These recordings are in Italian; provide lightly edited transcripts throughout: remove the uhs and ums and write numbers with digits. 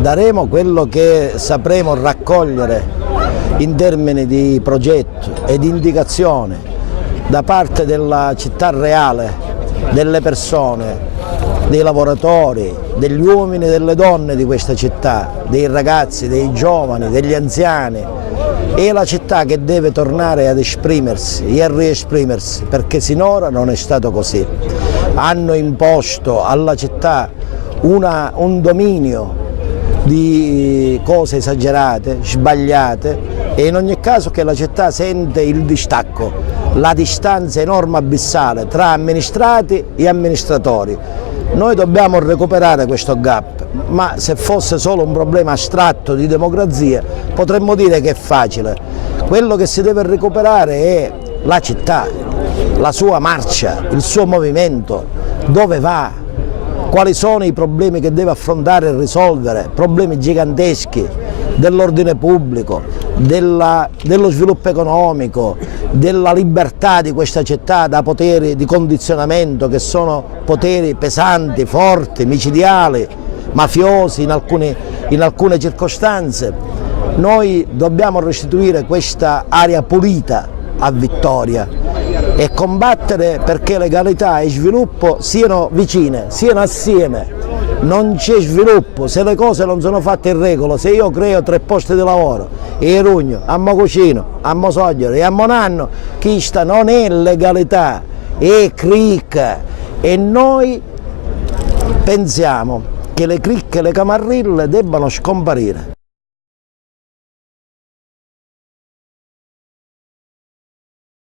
daremo quello che sapremo raccogliere in termini di progetto e di indicazione da parte della città reale, delle persone, dei lavoratori, degli uomini e delle donne di questa città, dei ragazzi, dei giovani, degli anziani. È la città che deve tornare ad esprimersi e a riesprimersi, perché sinora non è stato così. Hanno imposto alla città un dominio di cose esagerate, sbagliate, e in ogni caso che la città sente il distacco, la distanza enorme abissale tra amministrati e amministratori. Noi dobbiamo recuperare questo gap, ma se fosse solo un problema astratto di democrazia potremmo dire che è facile. Quello che si deve recuperare è la città, la sua marcia, il suo movimento, dove va, quali sono i problemi che deve affrontare e risolvere, problemi giganteschi dell'ordine pubblico, dello sviluppo economico, della libertà di questa città da poteri di condizionamento che sono poteri pesanti, forti, micidiali, mafiosi in alcune circostanze. Noi dobbiamo restituire questa area pulita a Vittoria e combattere perché legalità e sviluppo siano vicine, siano assieme. Non c'è sviluppo se le cose non sono fatte in regola. Se io creo 3 posti di lavoro e Rugno, a Mococino, a Mosogliere e a Monanno, questa non è legalità, è cricca, e noi pensiamo che le cricche e le camarille debbano scomparire.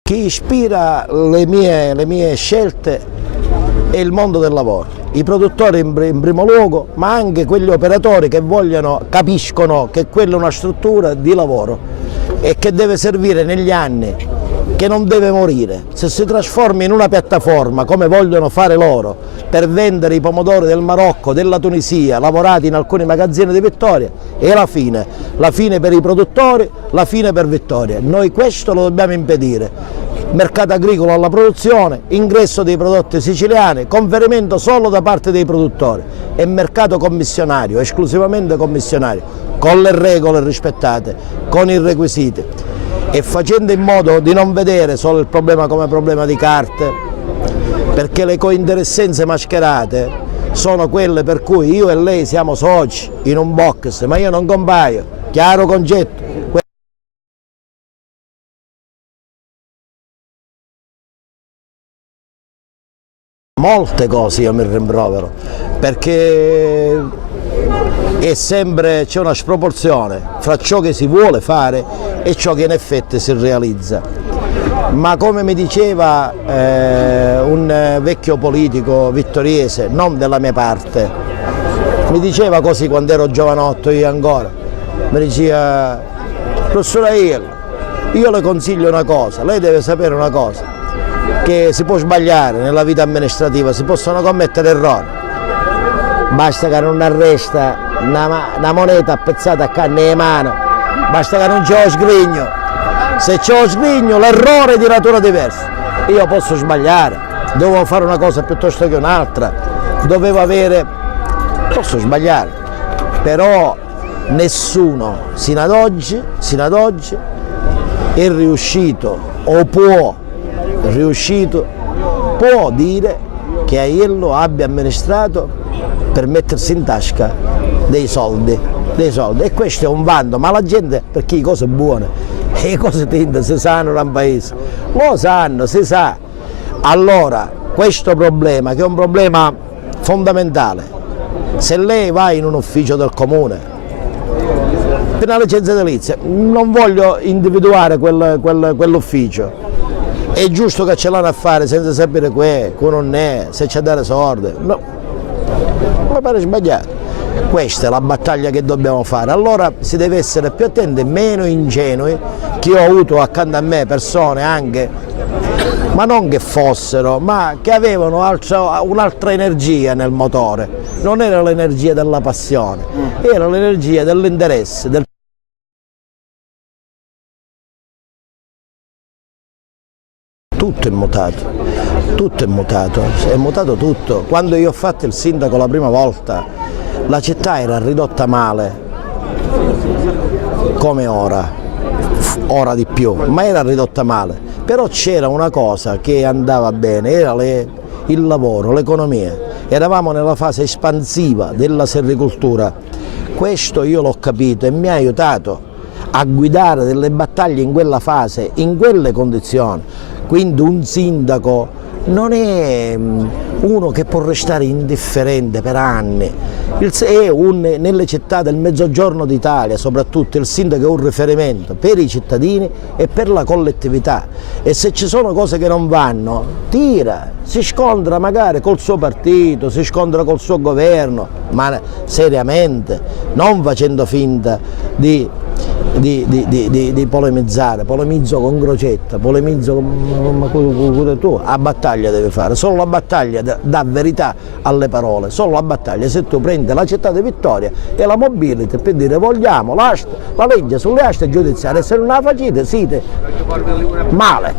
Chi ispira le mie scelte è il mondo del lavoro, i produttori in primo luogo, ma anche quegli operatori che capiscono che quella è una struttura di lavoro e che deve servire negli anni, che non deve morire. Se si trasforma in una piattaforma come vogliono fare loro per vendere i pomodori del Marocco, della Tunisia, lavorati in alcuni magazzini di Vittoria, è la fine per i produttori, la fine per Vittoria. Noi questo lo dobbiamo impedire. Mercato agricolo alla produzione, ingresso dei prodotti siciliani, conferimento solo da parte dei produttori, e mercato commissionario, esclusivamente commissionario, con le regole rispettate, con i requisiti, e facendo in modo di non vedere solo il problema come problema di carte, perché le cointeressenze mascherate sono quelle per cui io e lei siamo soci in un box, ma io non compaio, chiaro concetto. Molte cose io mi rimprovero, perché c'è una sproporzione fra ciò che si vuole fare e ciò che in effetti si realizza. Ma come mi diceva un vecchio politico vittoriese, non della mia parte, mi diceva così quando ero giovanotto io ancora, mi diceva: professor Aiello, io le consiglio una cosa, lei deve sapere una cosa, che si può sbagliare nella vita amministrativa, si possono commettere errori, basta che non arresta una moneta appezzata a canne di mano, basta che non c'è lo sgrigno, se c'è lo sgrigno l'errore è di natura diversa. Io posso sbagliare, dovevo fare una cosa piuttosto che un'altra, posso sbagliare, però nessuno sino ad oggi è riuscito o può dire che Aiello abbia amministrato per mettersi in tasca dei soldi, e questo è un vanto, ma la gente, perché le cose buone e le cose tinte si sanno nel paese, lo sanno, si sa. Allora questo problema, che è un problema fondamentale, se lei va in un ufficio del comune per una licenza edilizia, non voglio individuare quell'ufficio, è giusto che ce l'hanno a fare senza sapere che non è, se c'è da dare soldi, no, mi pare sbagliato. Questa è la battaglia che dobbiamo fare. Allora si deve essere più attenti, meno ingenui, che io ho avuto accanto a me persone anche, ma non che fossero, ma che avevano un'altra energia nel motore, non era l'energia della passione, era l'energia dell'interesse, tutto è mutato tutto. Quando io ho fatto il sindaco la prima volta, la città era ridotta male, come ora di più, ma era ridotta male. Però c'era una cosa che andava bene, era il lavoro, l'economia. Eravamo nella fase espansiva della sericoltura. Questo io l'ho capito e mi ha aiutato a guidare delle battaglie in quella fase, in quelle condizioni. Quindi un sindaco non è uno che può restare indifferente per anni. Nelle città del Mezzogiorno d'Italia, soprattutto, il sindaco è un riferimento per i cittadini e per la collettività. E se ci sono cose che non vanno, tira, si scontra magari col suo partito, si scontra col suo governo, ma seriamente, non facendo finta di polemizzare. Polemizzo con Crocetta, polemizzo con tu, a battaglia deve fare, solo la battaglia dà verità alle parole, solo la battaglia. Se tu prendi la città di Vittoria e la mobility per dire vogliamo la legge sulle aste giudiziarie, se non la facete siete male.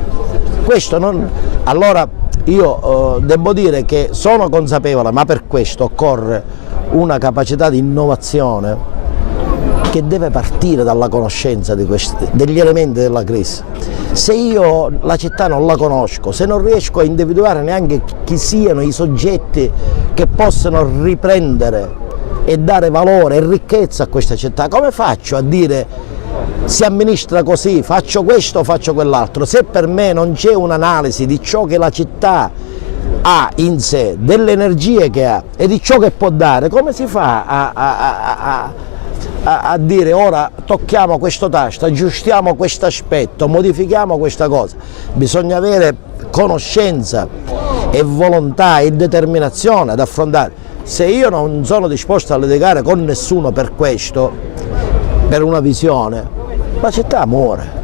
Questo non... Allora io devo dire che sono consapevole, ma per questo occorre una capacità di innovazione che deve partire dalla conoscenza degli elementi della crisi. Se io la città non la conosco, se non riesco a individuare neanche chi siano i soggetti che possano riprendere e dare valore e ricchezza a questa città, come faccio a dire si amministra così, faccio questo, faccio quell'altro? Se per me non c'è un'analisi di ciò che la città ha in sé, delle energie che ha e di ciò che può dare, come si fa a dire ora tocchiamo questo tasto, aggiustiamo questo aspetto, modifichiamo questa cosa? Bisogna avere conoscenza e volontà e determinazione ad affrontare. Se io non sono disposto a litigare con nessuno per questo, per una visione, la città muore.